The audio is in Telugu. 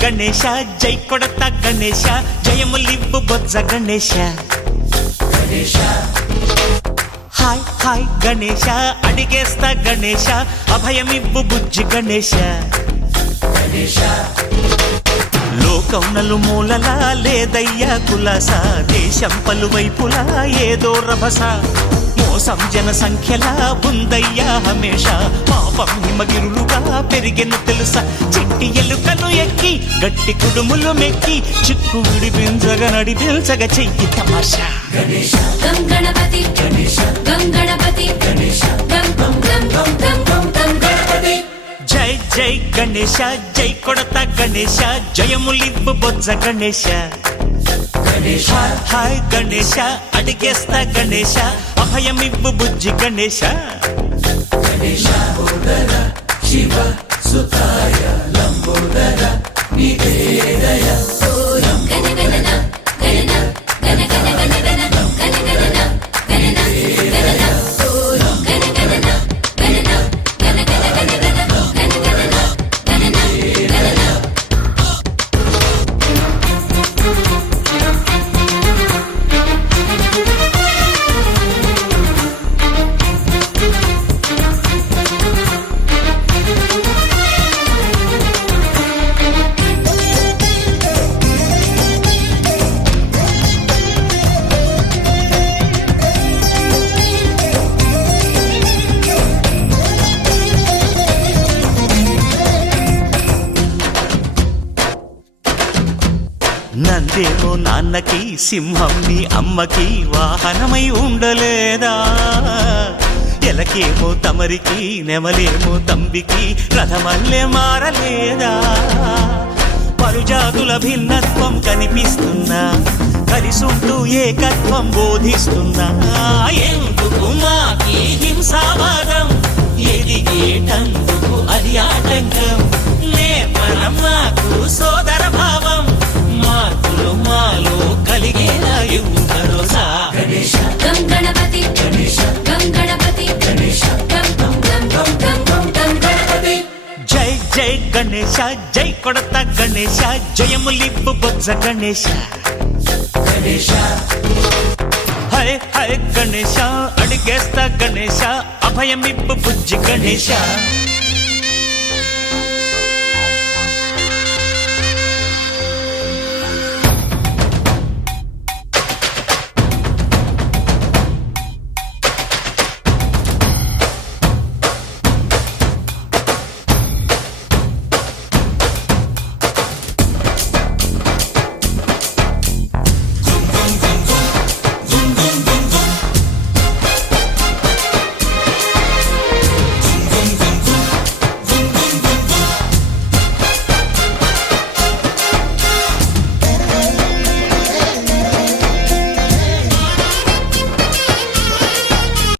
గణేశ జై కొడత గణేశ జయములివ్వు బొజ్జ గణేశ హాయ్ హాయ్ గణేశ అడిగేస్తా గణేశ అభయమివ్వు బుజ్జి గణేశ లోకం నలుమూలలా లేదయ్యా కులాస దేశం పలువైపులా ఏదో రభస మోసం జన సంఖ్యలా ఉందయ్యా హమేష పాపం హిమగిరులుగా పెరిగెను తెలుసా చిట్టి ఎలుకలు ఎక్కి గట్టి కుడుములు మెక్కి చిక్కు విడిపించగా నడిపించగా చెయ్యి తమాషా గం గణపతి గం గణపతి గం గం గం గం గం గం గం గణపతి జై జై గణేశ జై కొడత గణేశ జయములివ్వు బొజ్జ గణేశ హాయ్ గణేశ అడిగేస్తా గణేశ అభయమివ్వు బుజ్జి గణేశ శివ సుతాయ లంబోదర నివేదయ గణగణన గణన గణ గణ గణ గణ గణగణన గణన గణన గణగణన గణన గణ గణ గణ గణ గణగణన గణన గణన నందేమో నాన్నకి సింహం నీ అమ్మకి వాహనమై ఉండలేదా ఎలకేమో తమరికి నెమలేమో తంబికి రథమల్లే మారలేదా పలుజాతుల భిన్నత్వం కనిపిస్తున్నా కలిసుంటూ ఏకత్వం బోధిస్తున్నా ఎందుకు మాకి హింసావాదం ఎదిగేటందుకు అది ఆటంకం నేర్పరం మాకు సోదర భావం మార్పులు మాలో కలిగేలా ఇవ్వు భరోసా గం గణపతి గం గణపతి గం గం గం గం గం గం గం గణపతి జై జై గణేశ జై కొడత గణేశ జయములివ్వు బొజ్జ గణేశ హై హై గణేశ అడిగేస్తా గణేశ అభయమివ్వు బుజ్జి గణేశ